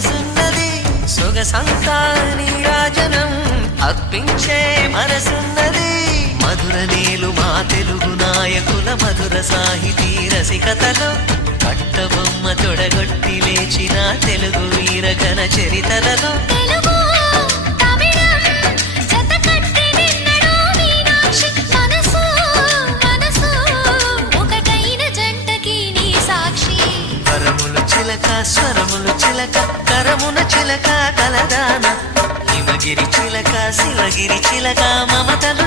సొగసున్నది సొగసంతా నీరాజనం అర్పించే మనసున్నది మధుర నేలు మా తెలుగు నాయకుల మధుర సాహితీ రసికతలో కట్టబొమ్మ తొడగొట్టి లేచిన తెలుగు వీరఘన చరితలలో స్వరములు చిలక కరమున చిలక కలదాన హిమగిరి చిలక శివగిరి చిలక మమతలు